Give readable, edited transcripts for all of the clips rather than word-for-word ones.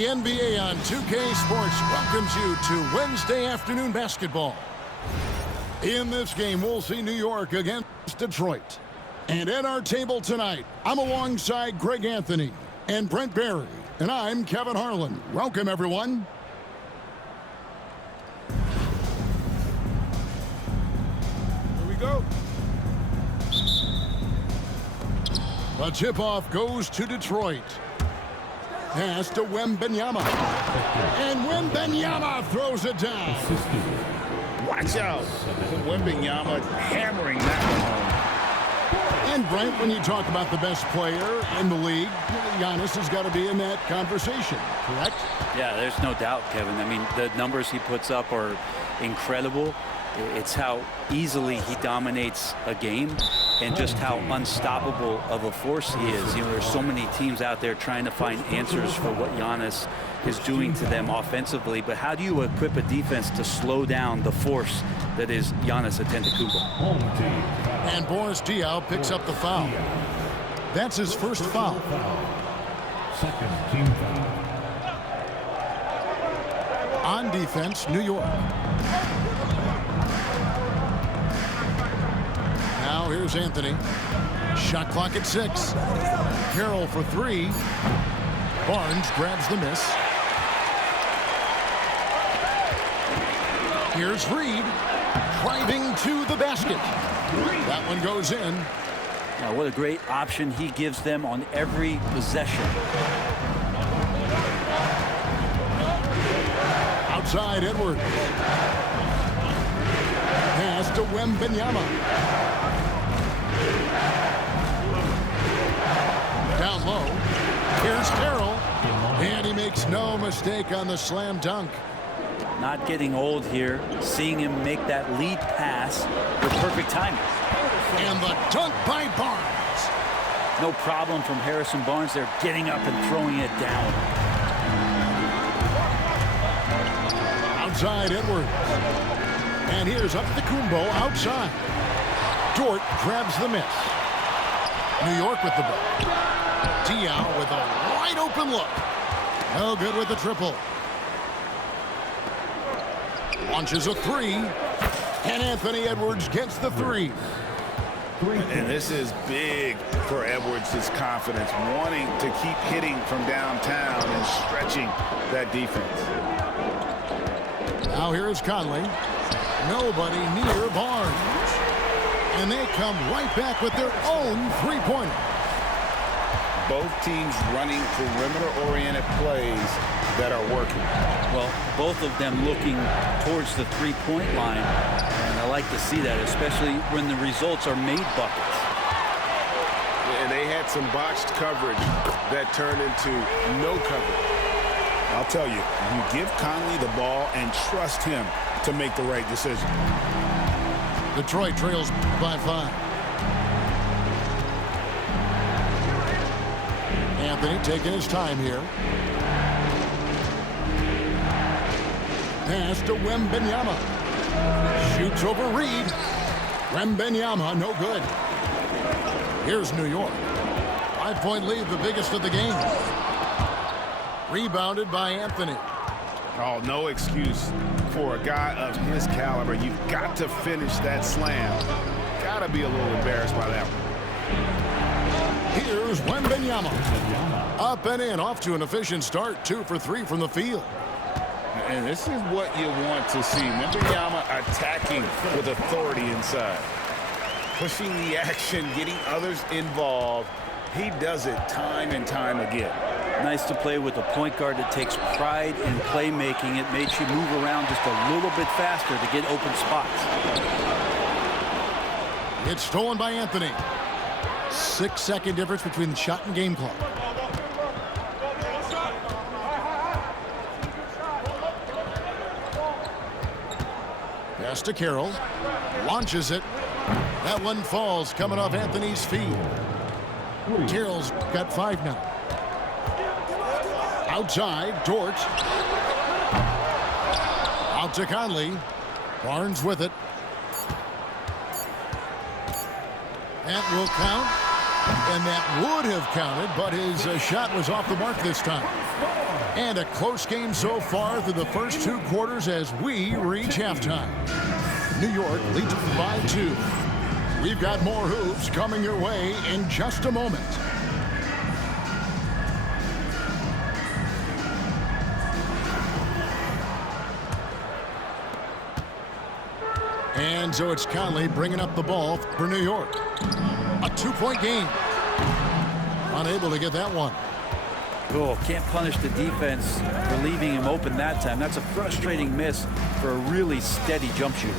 The NBA on 2K Sports welcomes you to Wednesday afternoon basketball. In this game, we'll see New York against Detroit. And at our table tonight, I'm alongside Greg Anthony and Brent Barry. And I'm Kevin Harlan. Welcome, everyone. Here we go. The tip-off goes to Detroit. Pass to Wembanyama. And Wembanyama throws it down. Watch out. Wembanyama hammering that one home. And Brent, when you talk about the best player in the league, Giannis has got to be in that conversation, correct? Yeah, there's no doubt, Kevin. I mean, the numbers he puts up are incredible. It's how easily he dominates a game and just how unstoppable of a force he is. You know, there's so many teams out there trying to find answers for what Giannis is doing to them offensively. But how do you equip a defense to slow down the force that is Giannis Antetokounmpo? And Boris Diaw picks up the foul. That's his first foul. Second team foul. On defense, New York. Now here's Anthony. Shot clock at 6. Carroll for 3. Barnes grabs the miss. Here's Reed driving to the basket. That one goes in. Now, what a great option he gives them on every possession. Outside Edwards. Pass to Wembanyama. Down low. Here's Carroll. And he makes no mistake on the slam dunk. Not getting old here, seeing him make that lead pass with perfect timing. And the dunk by Barnes. No problem from Harrison Barnes. They're getting up and throwing it down. Outside Edwards. And here's Antetokounmpo outside. Dort grabs the miss. New York with the ball. Diaw with a wide open look. No good with the triple. Launches a 3. And Anthony Edwards gets the 3. And this is big for Edwards' his confidence, wanting to keep hitting from downtown and stretching that defense. Now here's Conley. Nobody near Barnes. And they come right back with their own three-pointer. Both teams running perimeter-oriented plays that are working. Well, both of them looking towards the three-point line. And I like to see that, especially when the results are made buckets. And they had some botched coverage that turned into no coverage. I'll tell you, you give Conley the ball and trust him to make the right decision. Detroit trails by 5. Anthony taking his time here. Pass to Wembanyama. Shoots over Reed. Wembanyama, no good. Here's New York. 5-point lead, the biggest of the game. Rebounded by Anthony. Oh, no excuse for a guy of his caliber. You've got to finish that slam. Got to be a little embarrassed by that one. Here's Wembanyama. Up and in, off to an efficient start. 2 for 3 from the field. And this is what you want to see. Wembanyama attacking with authority inside. Pushing the action, getting others involved. He does it time and time again. Nice to play with a point guard that takes pride in playmaking. It makes you move around just a little bit faster to get open spots. It's stolen by Anthony. 6-second difference between the shot and game clock. Pass to Carroll. Launches it. That one falls coming off Anthony's feet. Carroll's got 5 now. Outside, Dort. Out to Conley. Barnes with it. That will count. And that would have counted, but his shot was off the mark this time. And a close game so far through the first 2 quarters as we reach halftime. New York leads by 2. We've got more hoops coming your way in just a moment. And so it's Conley bringing up the ball for New York. A 2-point game. Unable to get that one. Oh, can't punish the defense for leaving him open that time. That's a frustrating miss for a really steady jump shooter.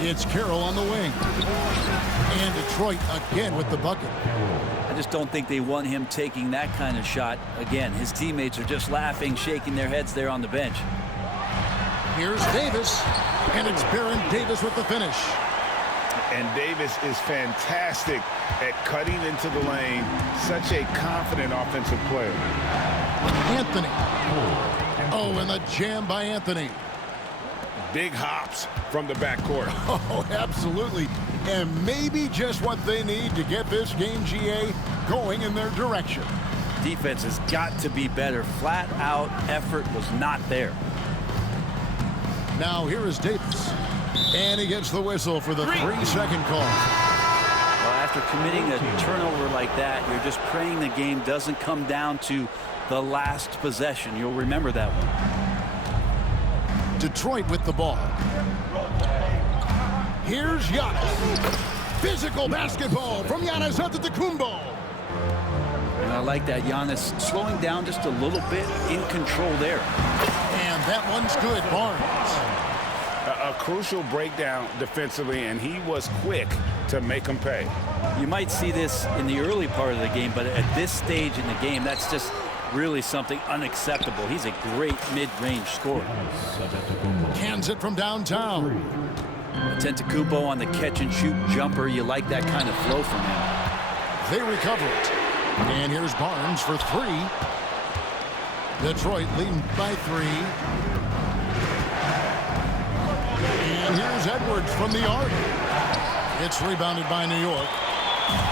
It's Carroll on the wing. And Detroit again with the bucket. I just don't think they want him taking that kind of shot. Again, his teammates are just laughing, shaking their heads there on the bench. Here's Davis, and it's Baron Davis with the finish. And Davis is fantastic at cutting into the lane. Such a confident offensive player. Anthony. Oh, and the jam by Anthony. Big hops from the backcourt. Oh, absolutely. And maybe just what they need to get this game, GA, going in their direction. Defense has got to be better. Flat out effort was not there. Now here is Davis. And he gets the whistle for the 3-second call. Well, after committing a turnover like that, you're just praying the game doesn't come down to the last possession. You'll remember that one. Detroit with the ball. Here's Giannis. Physical basketball from Giannis Antetokounmpo. And I like that. Giannis slowing down just a little bit, in control there. And that one's good. Barnes. A crucial breakdown defensively, and he was quick to make them pay. You might see this in the early part of the game, but at this stage in the game, that's just really something unacceptable. He's a great mid-range scorer. Cans it from downtown. Antetokounmpo on the catch-and-shoot jumper. You like that kind of flow from him. They recover it. And here's Barnes for 3. Detroit leading by 3. And here's Edwards from the arc. It's rebounded by New York.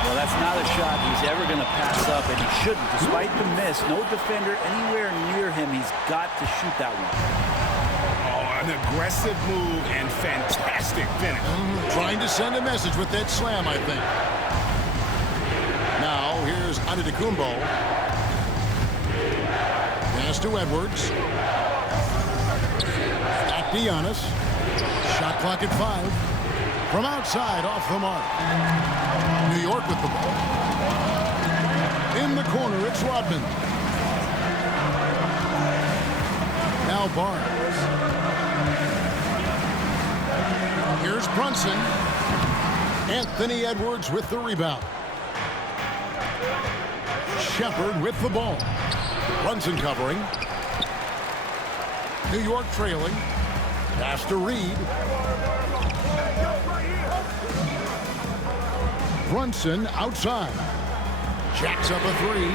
Well, that's not a shot he's ever going to pass up, and he shouldn't. Despite the miss, no defender anywhere near him. He's got to shoot that one. Oh, an aggressive move and fantastic finish. Trying to send a message with that slam, I think. Now, here's Antetokounmpo. Pass to Edwards. Back to Giannis. Shot clock at 5. From outside, off the mark. New York with the ball. In the corner, it's Rodman. Now Barnes. Here's Brunson. Anthony Edwards with the rebound. Shepard with the ball. Brunson covering. New York trailing. Pass to Reed. Brunson outside. Jacks up a 3.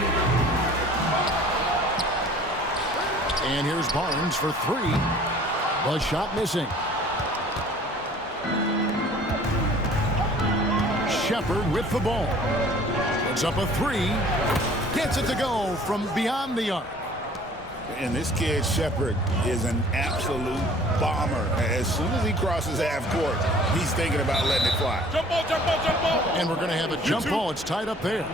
And here's Barnes for 3. The shot missing. Shepard with the ball. Puts up a 3. Gets it to go from beyond the arc. And this kid, Shepard, is an absolute bomber. As soon as he crosses half court, he's thinking about letting it fly. Jump ball, jump ball, jump ball. And we're going to have a jump ball. It's tied up there.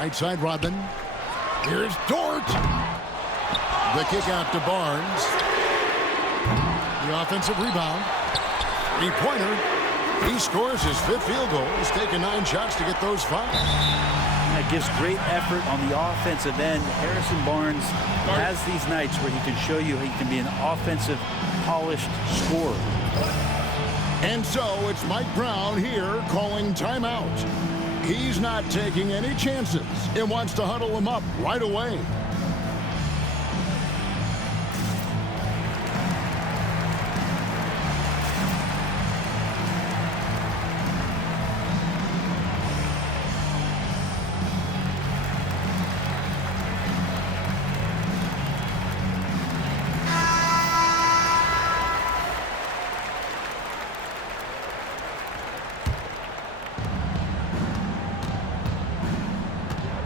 Right side, Rodman. Here's Dort. The kick out to Barnes. The offensive rebound. 3-pointer. He scores his 5th field goal. He's taken 9 shots to get those 5. That gives great effort on the offensive end. Harrison Barnes has these nights where he can show you he can be an offensive, polished scorer. And so it's Mike Brown here calling timeout. He's not taking any chances and wants to huddle him up right away.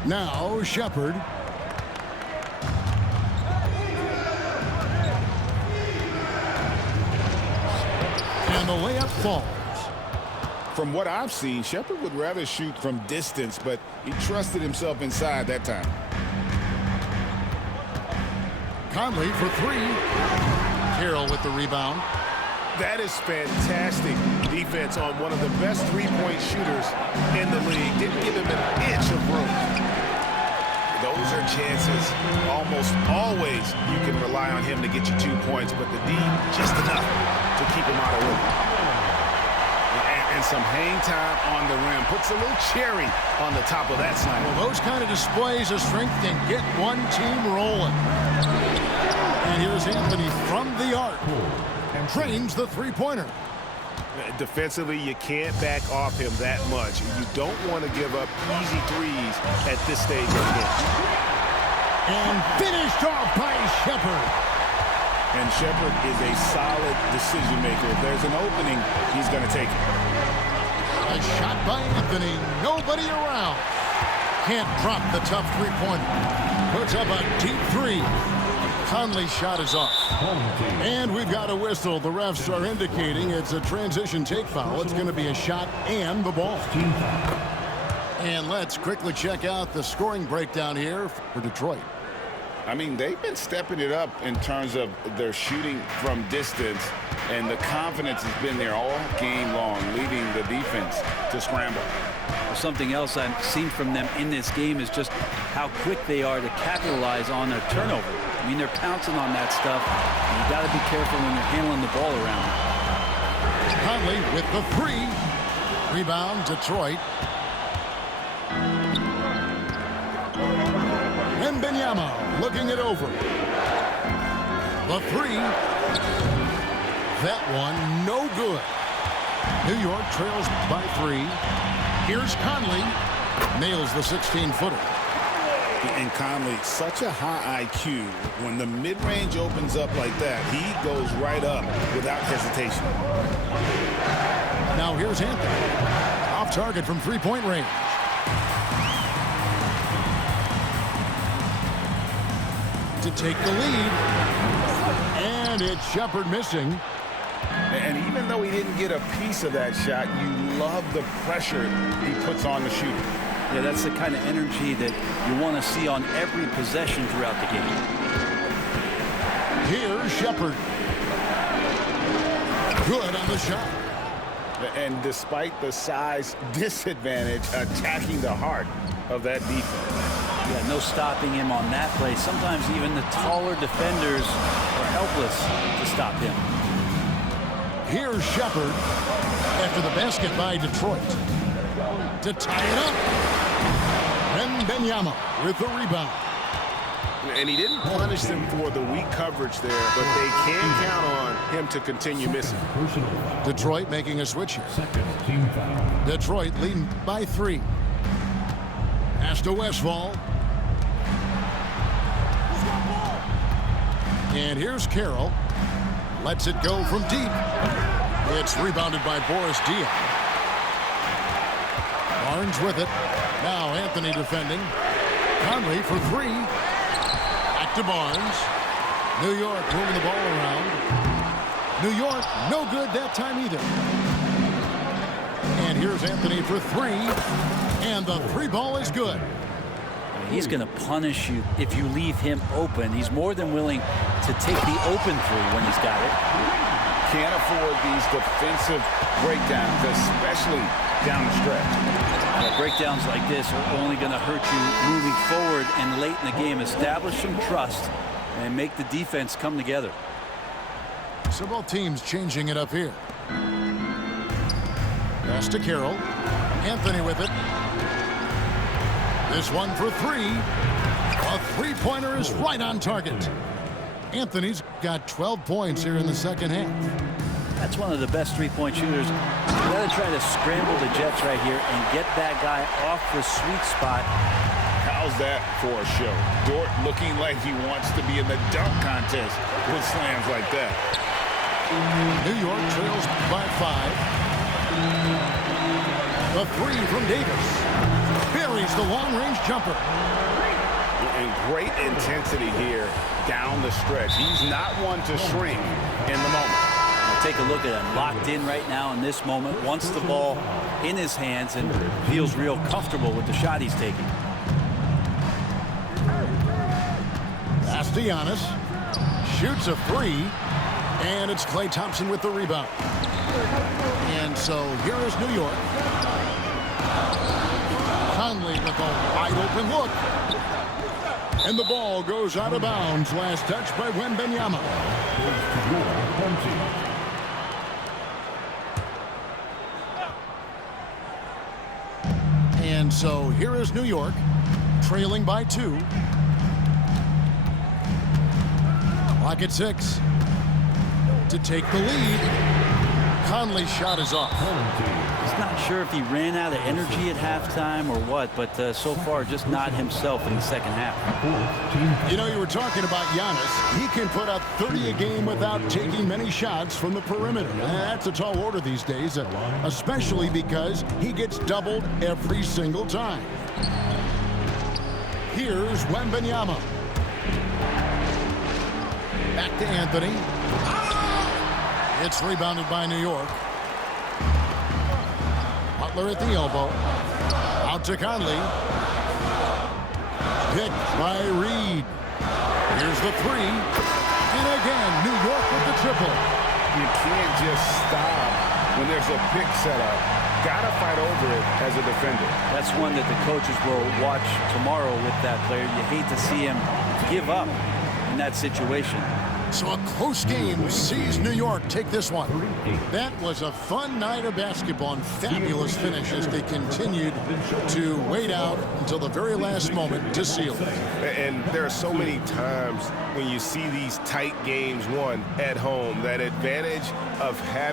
Now Shepard. And the layup falls. From what I've seen, Shepard would rather shoot from distance, but he trusted himself inside that time. Conley for three. Carroll with the rebound. That is fantastic defense on one of the best three-point shooters in the league. Didn't give him an inch of room. Those are chances. Almost always you can rely on him to get you 2 points, but the D just enough to keep him out of room. And some hang time on the rim. Puts a little cherry on the top of that slam. Well, those kind of displays of strength can get one team rolling. And here's Anthony from the arc. And trains the three-pointer. Defensively, you can't back off him that much. You don't want to give up easy threes at this stage of the game. And finished off by Shepard. And Shepard is a solid decision maker. If there's an opening, he's going to take it. A shot by Anthony. Nobody around. Can't drop the tough three-pointer. Puts up a deep three. Conley's shot is off. And we've got a whistle. The refs are indicating it's a transition take foul. It's going to be a shot and the ball. And let's quickly check out the scoring breakdown here for Detroit. I mean, they've been stepping it up in terms of their shooting from distance, and the confidence has been there all game long, leading the defense to scramble. Something else I've seen from them in this game is just how quick they are to capitalize on their turnover. I mean, they're pouncing on that stuff. And you got to be careful when you're handling the ball around. Conley with the three. Rebound, Detroit. Wembanyama looking it over. The three. That one no good. New York trails by three. Here's Conley. Nails the 16-footer. And Conley, such a high IQ. When the mid-range opens up like that, he goes right up without hesitation. Now here's Anthony. Off target from three-point range. To take the lead. And it's Shepard missing. And even though he didn't get a piece of that shot, you love the pressure he puts on the shooter. Yeah, that's the kind of energy that you want to see on every possession throughout the game. Here's Shepard. Good on the shot. And despite the size disadvantage, attacking the heart of that defense. Yeah, no stopping him on that play. Sometimes even the taller defenders are helpless to stop him. Here's Shepard after the basket by Detroit. To tie it up. Wembanyama with the rebound. And he didn't punish them for the weak coverage there, but they can count on him to continue missing. Detroit making a switch here. Second team foul. Detroit leading by three. Pass to Westphal. And here's Carroll. Lets it go from deep. It's rebounded by Boris Diaw. Barnes with it. Now Anthony defending. Conley for three. Back to Barnes. New York moving the ball around. New York no good that time either. And here's Anthony for three. And the three ball is good. He's going to punish you if you leave him open. He's more than willing to take the open three when he's got it. Can't afford these defensive breakdowns, especially down the stretch. Yeah, breakdowns like this are only going to hurt you moving forward and late in the game. Establish some trust and make the defense come together. So both teams changing it up here. Pass to Carroll. Anthony with it. This one for three. A three-pointer is right on target. Anthony's got 12 points here in the second half. That's one of the best three-point shooters. You got to try to scramble the Jets right here and get that guy off the sweet spot. How's that for a show? Dort looking like he wants to be in the dunk contest with slams like that. New York trails by five. The three from Davis. Buries the long-range jumper. And great intensity here down the stretch. He's not one to shrink in the moment. Take a look at him, locked in right now in this moment, wants the ball in his hands and feels real comfortable with the shot he's taking. Pass to Giannis. Shoots a three. And it's Klay Thompson with the rebound. And so here is New York. Conley with a wide open look. And the ball goes out of bounds. Last touch by Wembanyama. And so here is New York, trailing by 2. Clock at 6. To take the lead. Conley's shot is off. He's not sure if he ran out of energy at halftime or what, but so far just not himself in the second half. You know, you were talking about Giannis. He can put up 30 a game without taking many shots from the perimeter. That's a tall order these days, especially because he gets doubled every single time. Here's Wembanyama. Back to Anthony. It's rebounded by New York. Butler at the elbow. Out to Conley. Picked by Reed. Here's the three. And again, New York with the triple. You can't just stop when there's a pick set up. Gotta fight over it as a defender. That's one that the coaches will watch tomorrow with that player. You hate to see him give up in that situation. So a close game sees New York take this one. That was a fun night of basketball and fabulous finish as they continued to wait out until the very last moment to seal it. And there are so many times when you see these tight games won at home, that advantage of having